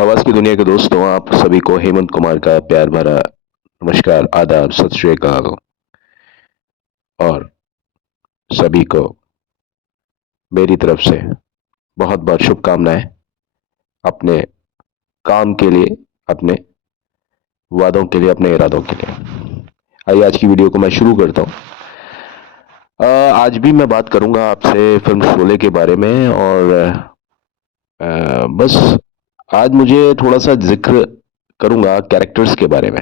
आवाज की दुनिया के दोस्तों, आप सभी को हेमंत कुमार का प्यार भरा नमस्कार, आदाब, सत श्री अकाल। और सभी को मेरी तरफ से बहुत बहुत शुभकामनाएं अपने काम के लिए, अपने वादों के लिए, अपने इरादों के लिए। आइए आज की वीडियो को मैं शुरू करता हूं। आज भी मैं बात करूंगा आपसे फिल्म शोले के बारे में। और बस आज मुझे थोड़ा सा जिक्र करूंगा कैरेक्टर्स के बारे में।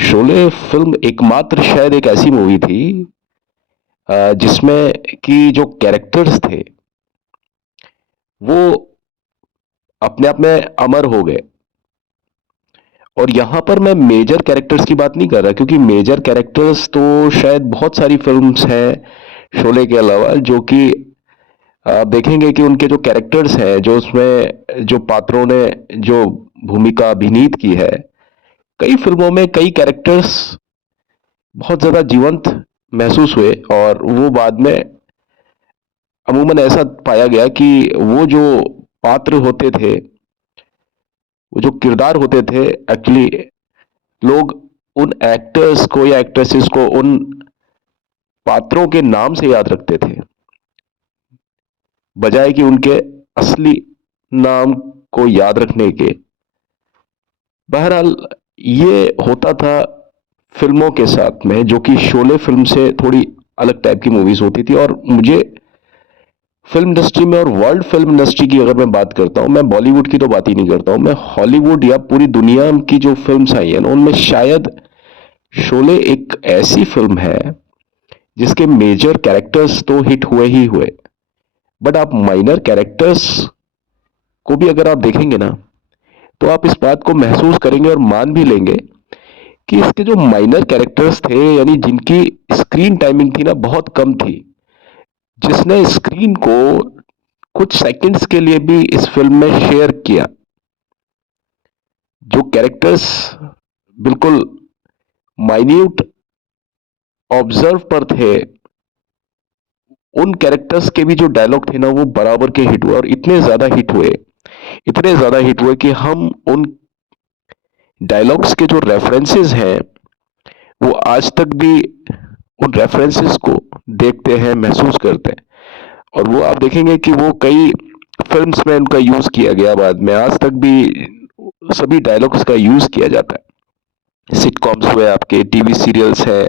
शोले फिल्म एकमात्र शायद एक ऐसी मूवी थी जिसमें कि जो कैरेक्टर्स थे वो अपने आप में अमर हो गए। और यहां पर मैं मेजर कैरेक्टर्स की बात नहीं कर रहा, क्योंकि मेजर कैरेक्टर्स तो शायद बहुत सारी फिल्म्स हैं शोले के अलावा, जो कि आप देखेंगे कि उनके जो कैरेक्टर्स हैं, जो उसमें जो पात्रों ने जो भूमिका अभिनीत की है, कई फिल्मों में कई कैरेक्टर्स बहुत ज्यादा जीवंत महसूस हुए। और वो बाद में अमूमन ऐसा पाया गया कि वो जो पात्र होते थे, वो जो किरदार होते थे, एक्चुअली लोग उन एक्टर्स को या एक्ट्रेसेस को उन पात्रों के नाम से याद रखते थे, बजाय कि उनके असली नाम को याद रखने के। बहरहाल ये होता था फिल्मों के साथ में, जो कि शोले फिल्म से थोड़ी अलग टाइप की मूवीज होती थी। और मुझे फिल्म इंडस्ट्री में और वर्ल्ड फिल्म इंडस्ट्री की अगर मैं बात करता हूं, मैं बॉलीवुड की तो बात ही नहीं करता हूं, मैं हॉलीवुड या पूरी दुनिया की जो फिल्म्स आई हैं उनमें शायद शोले एक ऐसी फिल्म है जिसके मेजर कैरेक्टर्स तो हिट हुए ही हुए, बट आप माइनर कैरेक्टर्स को भी अगर आप देखेंगे ना, तो आप इस बात को महसूस करेंगे और मान भी लेंगे कि इसके जो माइनर कैरेक्टर्स थे, यानी जिनकी स्क्रीन टाइमिंग थी ना बहुत कम थी, जिसने स्क्रीन को कुछ सेकंड्स के लिए भी इस फिल्म में शेयर किया, जो कैरेक्टर्स बिल्कुल माइन्यूट ऑब्जर्व पर थे, उन कैरेक्टर्स के भी जो डायलॉग थे ना वो बराबर के हिट हुए। और इतने ज्यादा हिट हुए, इतने ज्यादा हिट हुए कि हम उन डायलॉग्स के जो रेफरेंसेस हैं वो आज तक भी उन रेफरेंसेस को देखते हैं, महसूस करते हैं। और वो आप देखेंगे कि वो कई फिल्म्स में उनका यूज किया गया, बाद में आज तक भी सभी डायलॉग्स का यूज किया जाता है। सिटकॉम्स हुए, आपके टीवी सीरियल्स हैं,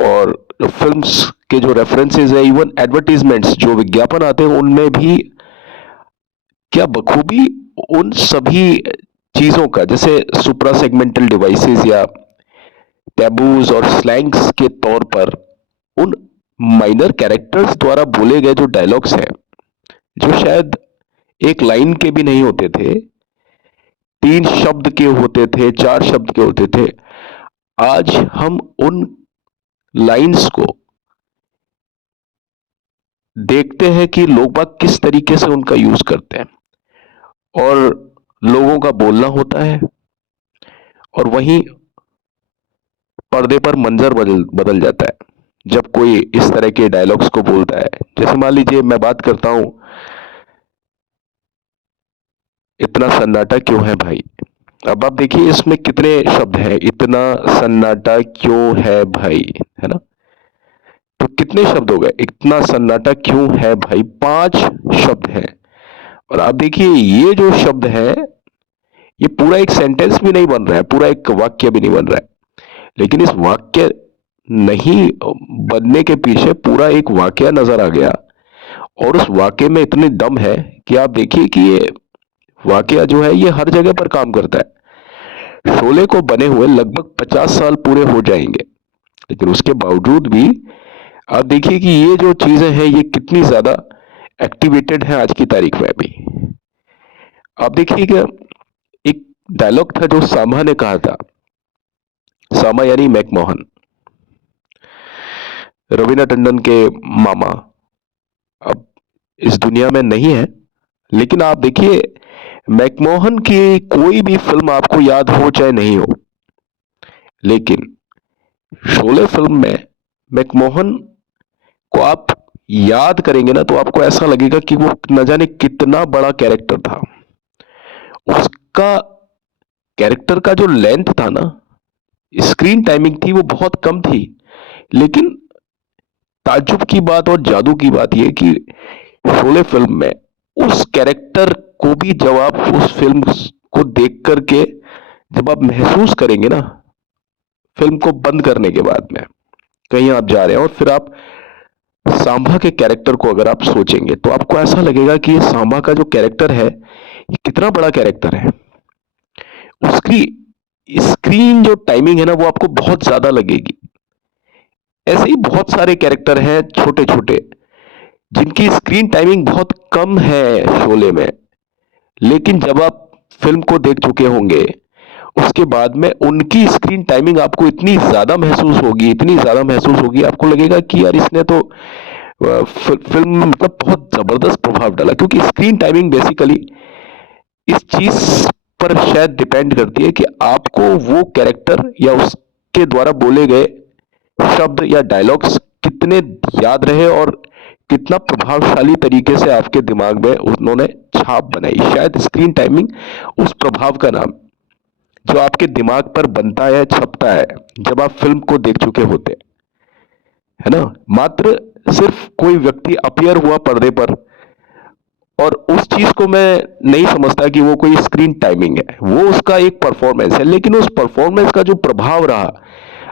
और फिल्म्स के जो रेफरेंसेस है, इवन एडवर्टीजमेंट्स जो विज्ञापन आते हैं उनमें भी क्या बखूबी उन सभी चीजों का, जैसे सुप्रा सेगमेंटल डिवाइसेस या टैबूज और स्लैंग्स के तौर पर उन माइनर कैरेक्टर्स द्वारा बोले गए जो डायलॉग्स हैं, जो शायद एक लाइन के भी नहीं होते थे, 3 शब्द के होते थे, 4 शब्द के होते थे, आज हम उन लाइंस को देखते हैं कि लोग बाग किस तरीके से उनका यूज करते हैं। और लोगों का बोलना होता है, और वहीं पर्दे पर मंजर बदल बदल जाता है जब कोई इस तरह के डायलॉग्स को बोलता है। जैसे मान लीजिए मैं बात करता हूं, इतना सन्नाटा क्यों है भाई। अब आप देखिए इसमें कितने शब्द हैं, इतना सन्नाटा क्यों है भाई, है ना। तो कितने शब्द हो गए, इतना सन्नाटा क्यों है भाई, 5 शब्द हैं। और आप देखिए ये जो शब्द है, ये पूरा एक सेंटेंस भी नहीं बन रहा है, पूरा एक वाक्य भी नहीं बन रहा है, लेकिन इस वाक्य नहीं बनने के पीछे पूरा एक वाक्य नजर आ गया। और उस वाक्य में इतनी दम है कि आप देखिए कि ये वाक्य जो है ये हर जगह पर काम करता है। शोले को बने हुए लगभग 50 साल पूरे हो जाएंगे, लेकिन उसके बावजूद भी आप देखिए कि ये जो चीजें हैं ये कितनी ज्यादा एक्टिवेटेड है आज की तारीख में भी। आप देखिए कि एक डायलॉग था जो सामा ने कहा था, सामा यानी मैकमोहन, रवीना टंडन के मामा, अब इस दुनिया में नहीं है, लेकिन आप देखिए मैकमोहन की कोई भी फिल्म आपको याद हो चाहे नहीं हो, लेकिन शोले फिल्म में मैकमोहन को आप याद करेंगे ना तो आपको ऐसा लगेगा कि वो न जाने कितना बड़ा कैरेक्टर था। उसका कैरेक्टर का जो लेंथ था ना, स्क्रीन टाइमिंग थी वो बहुत कम थी, लेकिन ताज्जुब की बात और जादू की बात यह कि शोले फिल्म में उस कैरेक्टर को भी जब आप उस फिल्म को देख करके जब आप महसूस करेंगे ना, फिल्म को बंद करने के बाद में कहीं आप जा रहे हैं और फिर आप सांबा के कैरेक्टर को अगर आप सोचेंगे तो आपको ऐसा लगेगा कि ये सांबा का जो कैरेक्टर है ये कितना बड़ा कैरेक्टर है। उसकी स्क्रीन जो टाइमिंग है ना वो आपको बहुत ज्यादा लगेगी। ऐसे ही बहुत सारे कैरेक्टर हैं छोटे छोटे जिनकी स्क्रीन टाइमिंग बहुत कम है शोले में, लेकिन जब आप फिल्म को देख चुके होंगे उसके बाद में उनकी स्क्रीन टाइमिंग आपको इतनी ज्यादा महसूस होगी, इतनी ज्यादा महसूस होगी, आपको लगेगा कि यार इसने तो फिल्म में मतलब बहुत जबरदस्त प्रभाव डाला। क्योंकि स्क्रीन टाइमिंग बेसिकली इस चीज पर शायद डिपेंड करती है कि आपको वो कैरेक्टर या उसके द्वारा बोले गए शब्द या डायलॉग्स कितने याद रहे और कितना प्रभावशाली तरीके से आपके दिमाग में उन्होंने छाप बनाई। शायद स्क्रीन टाइमिंग उस प्रभाव का नाम जो आपके दिमाग पर बनता है, छपता है जब आप फिल्म को देख चुके होते हैं, है ना। मात्र सिर्फ कोई व्यक्ति अपीयर हुआ पर्दे पर और उस चीज को मैं नहीं समझता कि वो कोई स्क्रीन टाइमिंग है, वो उसका एक परफॉर्मेंस है। लेकिन उस परफॉर्मेंस का जो प्रभाव रहा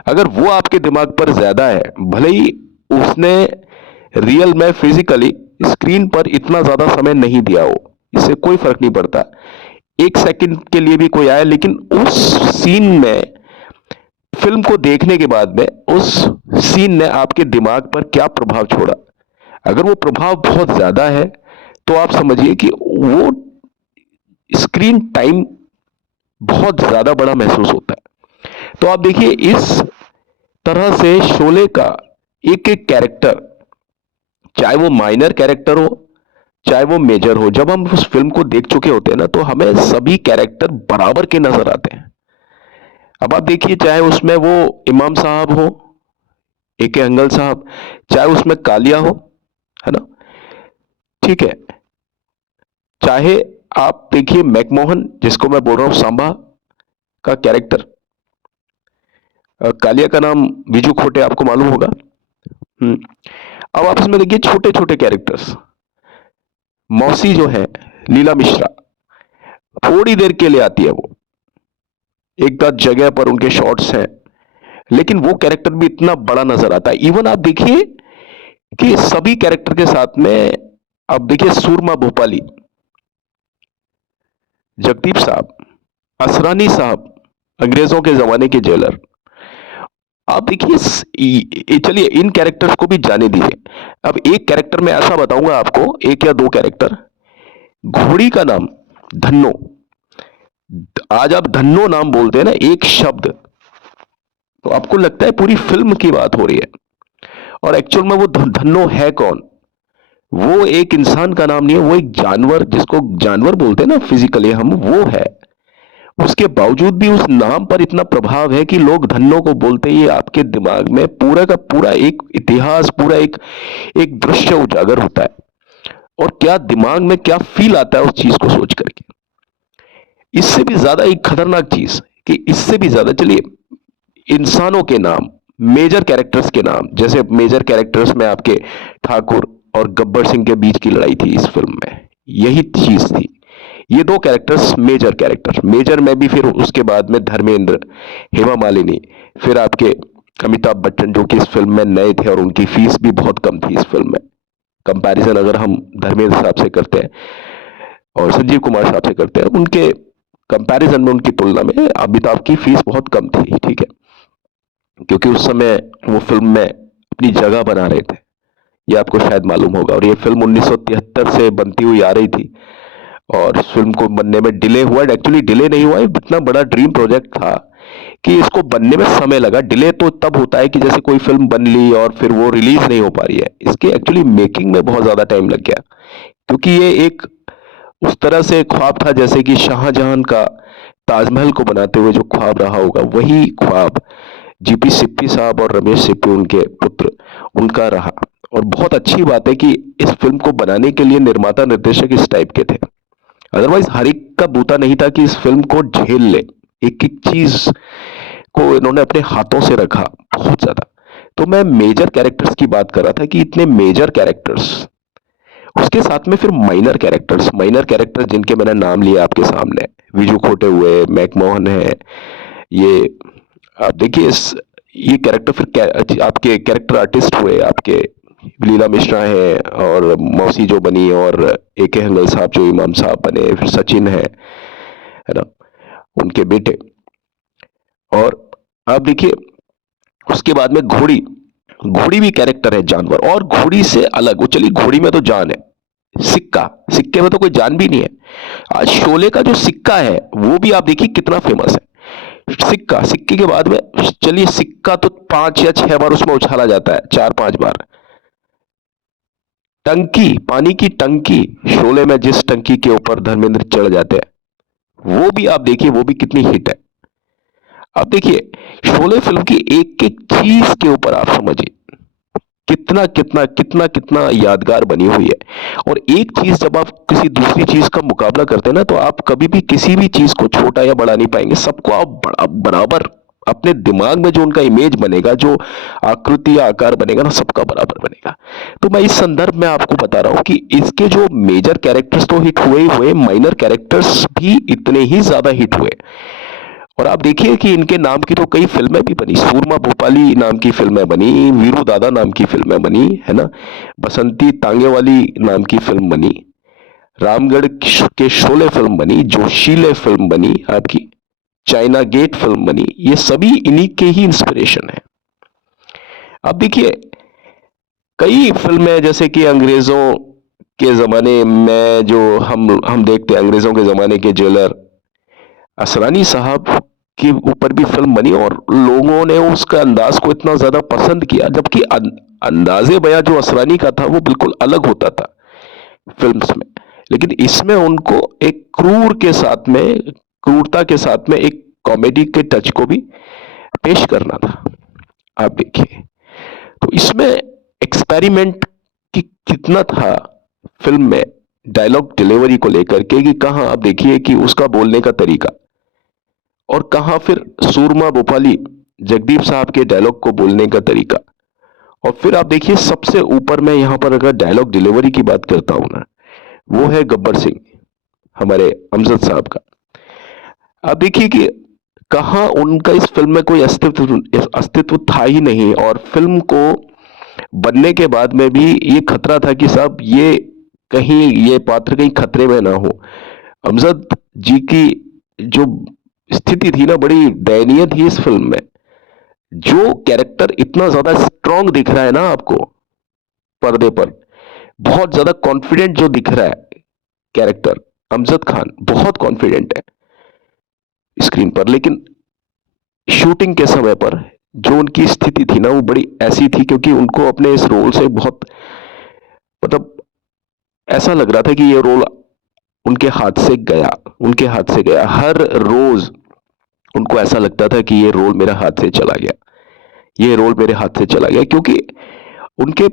अगर वो आपके दिमाग पर ज्यादा है, भले ही उसने रियल में फिजिकली स्क्रीन पर इतना ज्यादा समय नहीं दिया हो, इससे कोई फर्क नहीं पड़ता, एक सेकंड के लिए भी कोई आया, लेकिन उस सीन में फिल्म को देखने के बाद में उस सीन ने आपके दिमाग पर क्या प्रभाव छोड़ा, अगर वो प्रभाव बहुत ज्यादा है तो आप समझिए कि वो स्क्रीन टाइम बहुत ज्यादा बड़ा महसूस होता है। तो आप देखिए इस तरह से शोले का एक एक कैरेक्टर, चाहे वो माइनर कैरेक्टर हो चाहे वो मेजर हो, जब हम उस फिल्म को देख चुके होते हैं ना तो हमें सभी कैरेक्टर बराबर के नजर आते हैं। अब आप देखिए चाहे उसमें वो इमाम साहब हो, ए के हंगल साहब, चाहे उसमें कालिया हो, है ना, ठीक है, चाहे आप देखिए मैकमोहन जिसको मैं बोल रहा हूं सांबा का कैरेक्टर, कालिया का नाम विजू खोटे आपको मालूम होगा। अब आप इसमें देखिए छोटे छोटे कैरेक्टर्स, मौसी जो है लीला मिश्रा, थोड़ी देर के लिए आती है वो, एक आध जगह पर उनके शॉट्स हैं, लेकिन वो कैरेक्टर भी इतना बड़ा नजर आता है। इवन आप देखिए कि सभी कैरेक्टर के साथ में आप देखिए सूरमा भोपाली, जगदीप साहब, असरानी साहब, अंग्रेजों के जमाने के जेलर, आप देखिए चलिए इन कैरेक्टर्स को भी जाने दीजिए। अब एक कैरेक्टर मैं ऐसा बताऊंगा आपको, एक या दो कैरेक्टर, घोड़ी का नाम धन्नो। आज आप धन्नो नाम बोलते हैं ना एक शब्द, तो आपको लगता है पूरी फिल्म की बात हो रही है, और एक्चुअल में वो धन्नो है कौन? वो एक इंसान का नाम नहीं है, वो एक जानवर, जिसको जानवर बोलते हैं ना फिजिकली हम, वो है। उसके बावजूद भी उस नाम पर इतना प्रभाव है कि लोग धन्नो को बोलते ही आपके दिमाग में पूरा का पूरा एक इतिहास, पूरा एक एक दृश्य उजागर होता है, और क्या दिमाग में क्या फील आता है उस चीज को सोच करके। इससे भी ज्यादा एक खतरनाक चीज कि इससे भी ज्यादा चलिए इंसानों के नाम, मेजर कैरेक्टर्स के नाम, जैसे मेजर कैरेक्टर्स में आपके ठाकुर और गब्बर सिंह के बीच की लड़ाई थी इस फिल्म में, यही चीज थी। ये दो कैरेक्टर्स मेजर कैरेक्टर, मेजर में भी फिर उसके बाद में धर्मेंद्र, हेमा मालिनी, फिर आपके अमिताभ बच्चन जो कि इस फिल्म में नए थे और उनकी फीस भी बहुत कम थी इस फिल्म में। कंपैरिजन अगर हम धर्मेंद्र साहब से करते हैं और संजीव कुमार साहब से करते हैं, उनके कंपैरिजन में, उनकी तुलना में अमिताभ की फीस बहुत कम थी, ठीक है, क्योंकि उस समय वो फिल्म में अपनी जगह बना रहे थे, ये आपको शायद मालूम होगा। और ये फिल्म 1973 से बनती हुई आ रही थी और इस फिल्म को बनने में डिले हुआ, एक्चुअली डिले नहीं हुआ, इतना बड़ा ड्रीम प्रोजेक्ट था कि इसको बनने में समय लगा। डिले तो तब होता है कि जैसे कोई फिल्म बन ली और फिर वो रिलीज नहीं हो पा रही है, इसके एक्चुअली मेकिंग में बहुत ज्यादा टाइम लग गया, क्योंकि ये एक उस तरह से ख्वाब था जैसे कि शाहजहां का ताजमहल को बनाते हुए जो ख्वाब रहा होगा, वही ख्वाब जीपी सिप्पी साहब और रमेश सिप्पी उनके पुत्र, उनका रहा। और बहुत अच्छी बात है कि इस फिल्म को बनाने के लिए निर्माता निर्देशक इस टाइप के थे। अदरवाइज हर एक का बूता नहीं था कि इस फिल्म को झेल ले, एक एक चीज को इन्होंने अपने हाथों से रखा बहुत ज्यादा। तो मैं मेजर कैरेक्टर्स की बात कर रहा था कि इतने मेजर कैरेक्टर्स, उसके साथ में फिर माइनर कैरेक्टर्स जिनके मैंने नाम लिए आपके सामने, विजू खोटे हुए, मैकमोहन है, ये आप देखिए इस ये कैरेक्टर फिर आपके कैरेक्टर आर्टिस्ट हुए आपके लीला मिश्रा है, और मौसी जो बनी, और ए के हंगल साहब जो इमाम साहब बने, फिर सचिन है ना, उनके बेटे। और आप देखिए उसके बाद में घोड़ी, घोड़ी भी कैरेक्टर है, जानवर, और घोड़ी से अलग, वो चलिए घोड़ी में तो जान है, सिक्का, सिक्के में तो कोई जान भी नहीं है। आज शोले का जो सिक्का है वो भी आप देखिए कितना फेमस है। सिक्का, सिक्के के बाद में चलिए सिक्का तो 5 या 6 बार उसमें उछाला जाता है, 4-5 बार। टंकी, पानी की टंकी, शोले में जिस टंकी के ऊपर धर्मेंद्र चढ़ जाते हैं, वो भी आप देखिए, वो भी कितनी हिट है। अब देखिए शोले फिल्म की एक एक चीज के ऊपर आप समझिए कितना कितना कितना कितना यादगार बनी हुई है। और एक चीज जब आप किसी दूसरी चीज का मुकाबला करते हैं ना, तो आप कभी भी किसी भी चीज को छोटा या बड़ा नहीं पाएंगे, सबको आप बराबर अपने दिमाग में जो उनका इमेज बनेगा, जो आकृति या आकार बनेगा ना, सबका बराबर बनेगा। तो मैं इस संदर्भ में आपको बता रहा हूं कि इसके जो मेजर कैरेक्टर्स तो हिट हुए ही हुए, माइनर कैरेक्टर्स भी इतने ही ज्यादा हिट हुए। और आप देखिए कि इनके नाम की तो कई फिल्में भी बनी, सूरमा भोपाली नाम की फिल्में बनी, वीरू दादा नाम की फिल्में बनी, है ना, बसंती तांगे वाली नाम की फिल्म बनी, रामगढ़ के शोले फिल्म बनी, जोशीले फिल्म बनी आपकी, चाइना गेट फिल्म बनी, ये सभी इन्हीं के ही इंस्पिरेशन है। अब देखिए कई फिल्में जैसे कि अंग्रेजों के जमाने में जो हम देखते हैं, अंग्रेजों के जमाने के जेलर असरानी साहब के ऊपर भी फिल्म बनी, और लोगों ने उसका अंदाज को इतना ज्यादा पसंद किया, जबकि अंदाजे बयां जो असरानी का था वो बिल्कुल अलग होता था फिल्म्स में, लेकिन इसमें उनको एक क्रूरता के साथ में एक कॉमेडी के टच को भी पेश करना था। आप देखिए तो इसमें एक्सपेरिमेंट की कितना था फिल्म में, डायलॉग डिलीवरी को लेकर के, कि कहां आप देखिए कि उसका बोलने का तरीका, और कहां फिर सूरमा भोपाली जगदीप साहब के डायलॉग को बोलने का तरीका, और फिर आप देखिए सबसे ऊपर मैं यहां पर अगर डायलॉग डिलीवरी की बात करता हूं ना, वो है गब्बर सिंह हमारे अमजद साहब का। आप देखिए कि कहां उनका इस फिल्म में कोई अस्तित्व था ही नहीं, और फिल्म को बनने के बाद में भी ये खतरा था कि साहब ये कहीं ये पात्र कहीं खतरे में ना हो। अमजद जी की जो स्थिति थी ना, बड़ी दयनीय थी इस फिल्म में। जो कैरेक्टर इतना ज्यादा स्ट्रांग दिख रहा है ना आपको पर्दे पर, बहुत ज्यादा कॉन्फिडेंट जो दिख रहा है कैरेक्टर, अमजद खान बहुत कॉन्फिडेंट है स्क्रीन पर, लेकिन शूटिंग के समय पर जो उनकी स्थिति थी ना, वो बड़ी ऐसी थी, क्योंकि उनको अपने इस रोल से बहुत, मतलब ऐसा लग रहा था कि ये रोल उनके हाथ से गया। हर रोज उनको ऐसा लगता था कि ये रोल मेरा हाथ से चला गया, ये रोल मेरे हाथ से चला गया, क्योंकि उनके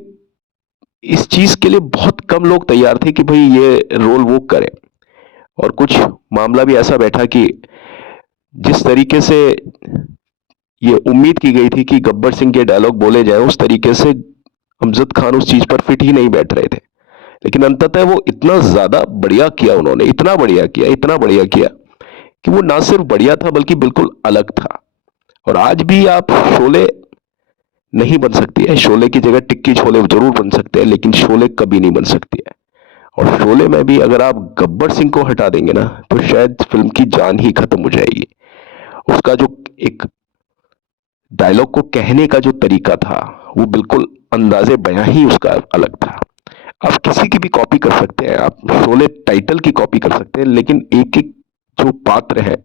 इस चीज के लिए बहुत कम लोग तैयार थे कि भाई ये रोल वो करे। और कुछ मामला भी ऐसा बैठा कि जिस तरीके से ये उम्मीद की गई थी कि गब्बर सिंह के डायलॉग बोले जाए, उस तरीके से अमजद खान उस चीज पर फिट ही नहीं बैठ रहे थे। लेकिन अंततः वो इतना ज्यादा बढ़िया किया उन्होंने, इतना बढ़िया किया कि वो ना सिर्फ बढ़िया था बल्कि बिल्कुल अलग था। और आज भी आप शोले नहीं बन सकती है, शोले की जगह टिक्की छोले जरूर बन सकते हैं, लेकिन शोले कभी नहीं बन सकती है। और शोले में भी अगर आप गब्बर सिंह को हटा देंगे ना, तो शायद फिल्म की जान ही खत्म हो जाएगी। उसका जो एक डायलॉग को कहने का जो तरीका था, वो बिल्कुल अंदाजे बयां ही उसका अलग था। आप किसी की भी कॉपी कर सकते हैं, आप शोले टाइटल की कॉपी कर सकते हैं, लेकिन एक एक जो पात्र है,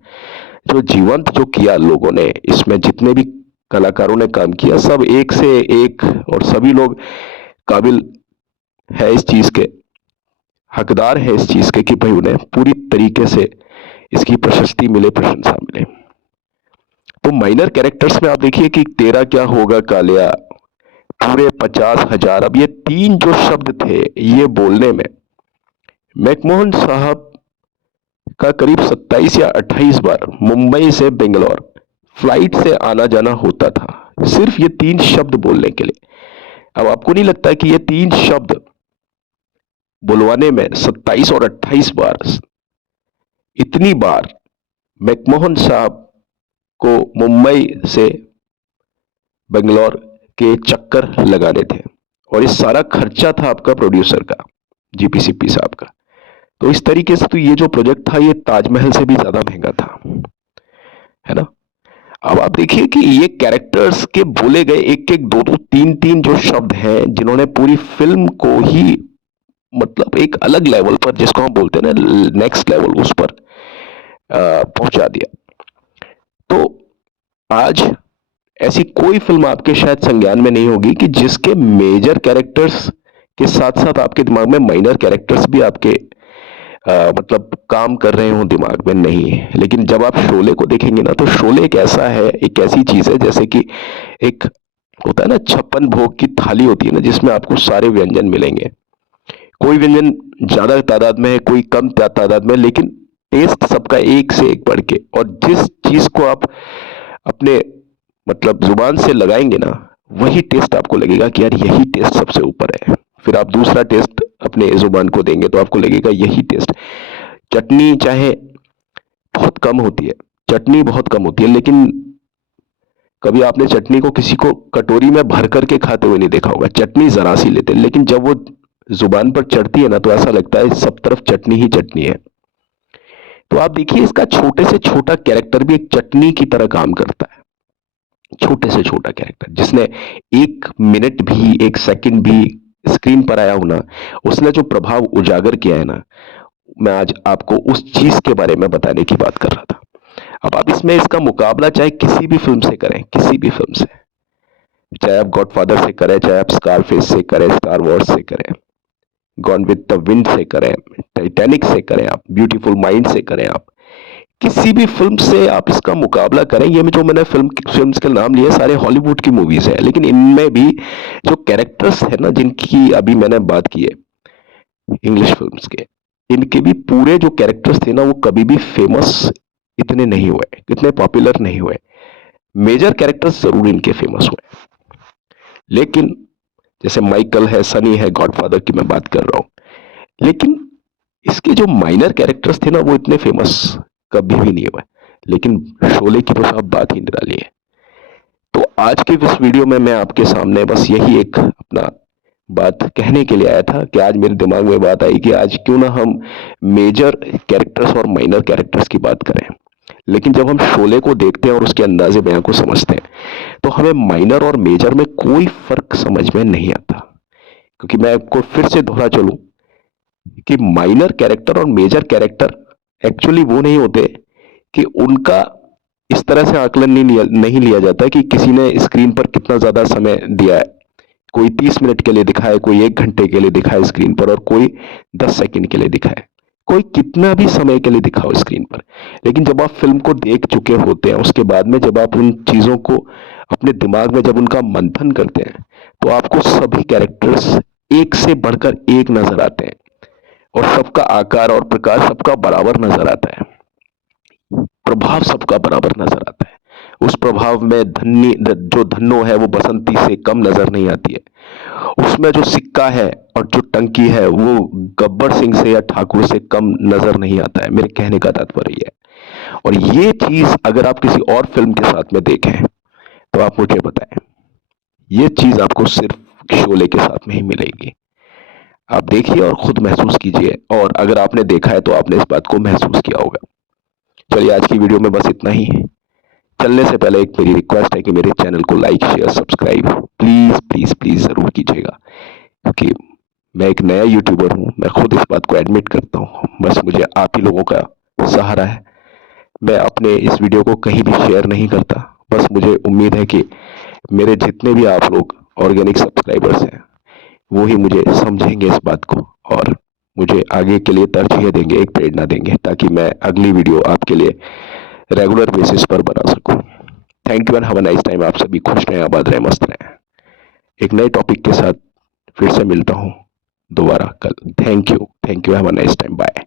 जो जीवंत जो किया लोगों ने, इसमें जितने भी कलाकारों ने काम किया, सब एक से एक, और सभी लोग काबिल है इस चीज के, हकदार है इस चीज के कि भाई उन्हें पूरी तरीके से इसकी प्रशस्ति मिले, प्रशंसा मिले। तो माइनर कैरेक्टर्स में आप देखिए कि तेरा क्या होगा कालिया, पूरे 50,000। अब ये तीन जो शब्द थे ये बोलने में मैकमोहन साहब का करीब 27 या 28 बार मुंबई से बेंगलोर फ्लाइट से आना जाना होता था, सिर्फ ये तीन शब्द बोलने के लिए। अब आपको नहीं लगता कि ये तीन शब्द बुलवाने में 27 और 28 बार, इतनी बार मैकमोहन साहब को मुंबई से बेंगलोर के चक्कर लगाने थे, और ये सारा खर्चा था आपका प्रोड्यूसर का, जीपीसीपी साहब का। तो इस तरीके से तो ये जो प्रोजेक्ट था ये ताजमहल से भी ज्यादा महंगा था, है ना। अब आप देखिए कि ये कैरेक्टर्स के बोले गए एक एक दो दो तीन तीन जो शब्द हैं, जिन्होंने पूरी फिल्म को ही मतलब एक अलग लेवल पर, जिसको हम बोलते हैं ना नेक्स्ट लेवल, उस पर पहुंचा दिया। तो आज ऐसी कोई फिल्म आपके शायद संज्ञान में नहीं होगी कि जिसके मेजर कैरेक्टर्स के साथ साथ आपके दिमाग में माइनर कैरेक्टर्स भी आपके मतलब काम कर रहे हो दिमाग में, नहीं है। लेकिन जब आप शोले को देखेंगे ना, तो शोले एक ऐसा है, एक ऐसी चीज है जैसे कि एक होता है ना 56 भोग की थाली होती है ना, जिसमें आपको सारे व्यंजन मिलेंगे। कोई व्यंजन ज्यादा तादाद में है, कोई कम तादाद में, लेकिन टेस्ट सबका एक से एक बढ़ के, और जिस चीज को आप अपने मतलब जुबान से लगाएंगे ना, वही टेस्ट आपको लगेगा कि यार यही टेस्ट सबसे ऊपर है। फिर आप दूसरा टेस्ट अपने जुबान को देंगे तो आपको लगेगा यही टेस्ट। चटनी चाहे बहुत कम होती है, चटनी बहुत कम होती है, लेकिन कभी आपने चटनी को किसी को कटोरी में भर करके खाते हुए नहीं देखा होगा। चटनी जरा सी लेते हैं, लेकिन जब वो जुबान पर चढ़ती है ना, तो ऐसा लगता है सब तरफ चटनी ही चटनी है। तो आप देखिए इसका छोटे से छोटा कैरेक्टर भी एक चटनी की तरह काम करता है। छोटे से छोटा कैरेक्टर जिसने 1 मिनट भी 1 सेकंड भी स्क्रीन पर आया हो ना, उसने जो प्रभाव उजागर किया है ना, मैं आज आपको उस चीज के बारे में बताने की बात कर रहा था। अब आप इसमें इसका मुकाबला चाहे किसी भी फिल्म से करें, किसी भी फिल्म से, चाहे आप गॉडफादर से करें, चाहे आप स्कारफेस से करें, स्टार वॉर्स से करें, गॉन विद द विंड से करें, टाइटैनिक से करें, आप ब्यूटीफुल माइंड से करें, आप किसी भी फिल्म से आप इसका मुकाबला करें। ये जो मैंने फिल्म्स के नाम लिए सारे हॉलीवुड की मूवीज है, लेकिन इनमें भी जो कैरेक्टर्स है ना, जिनकी अभी मैंने बात की है इंग्लिश फिल्म्स के, इनके भी पूरे जो कैरेक्टर्स थे ना, वो कभी भी फेमस इतने नहीं हुए, इतने पॉपुलर नहीं हुए। मेजर कैरेक्टर्स जरूर इनके फेमस हुए, लेकिन जैसे माइकल है, सनी है, गॉडफादर की मैं बात कर रहा हूं, लेकिन इसके जो माइनर कैरेक्टर्स थे ना, वो इतने फेमस कभी भी नहीं हुए। लेकिन शोले की तो साहब बात ही निराली है। तो आज के इस वीडियो में मैं आपके सामने बस यही एक अपना बात कहने के लिए आया था कि आज मेरे दिमाग में बात आई कि आज क्यों ना हम मेजर कैरेक्टर्स और माइनर कैरेक्टर्स की बात करें। लेकिन जब हम शोले को देखते हैं और उसके अंदाजे बयां को समझते हैं, तो हमें माइनर और मेजर में कोई फर्क समझ में नहीं आता। क्योंकि मैं आपको फिर से दोहरा चलूं कि माइनर कैरेक्टर और मेजर कैरेक्टर एक्चुअली वो नहीं होते कि उनका इस तरह से आकलन नहीं लिया जाता कि किसी ने स्क्रीन पर कितना ज्यादा समय दिया है। कोई 30 मिनट के लिए दिखाए, कोई 1 घंटे के लिए दिखाए स्क्रीन पर, और कोई 10 सेकंड के लिए दिखाए, कोई कितना भी समय के लिए दिखाओ स्क्रीन पर। लेकिन जब आप फिल्म को देख चुके होते हैं, उसके बाद में जब आप उन चीजों को अपने दिमाग में जब उनका मंथन करते हैं, तो आपको सभी कैरेक्टर्स एक से बढ़कर एक नजर आते हैं, और सबका आकार और प्रकार सबका बराबर नजर आता है, प्रभाव सबका बराबर नजर आता है। उस प्रभाव में जो धन्नो है वो बसंती से कम नजर नहीं आती है। उसमें जो सिक्का है और जो टंकी है वो गब्बर सिंह से या ठाकुर से कम नजर नहीं आता है। मेरे कहने का तात्पर्य है, और ये चीज अगर आप किसी और फिल्म के साथ में देखें तो आप मुझे बताएं, ये चीज आपको सिर्फ शोले के साथ में ही मिलेगी। आप देखिए और खुद महसूस कीजिए, और अगर आपने देखा है तो आपने इस बात को महसूस किया होगा। चलिए आज की वीडियो में बस इतना ही। चलने से पहले एक मेरी रिक्वेस्ट है कि मेरे चैनल को like share subscribe please please please जरूर कीजिएगा, क्योंकि मैं एक नया यूट्यूबर हूं, मैं खुद इस बात को एडमिट करता हूं। बस मुझे आप ही लोगों का सहारा है। मैं अपने इस वीडियो को कहीं भी शेयर नहीं करता, बस मुझे उम्मीद है कि मेरे जितने भी आप लोग ऑर्गेनिक सब्सक्राइबर्स हैं, वो ही मुझे समझेंगे इस बात को, और मुझे आगे के लिए तरजीह देंगे, एक प्रेरणा देंगे, ताकि मैं अगली वीडियो आपके लिए रेगुलर बेसिस पर बना सकूं। Thank you and have a nice time. आप सभी खुश रहें, आबाद रहें, मस्त रहें। एक नए टॉपिक के साथ फिर से मिलता हूं दोबारा कल। Thank you, have a nice time, bye.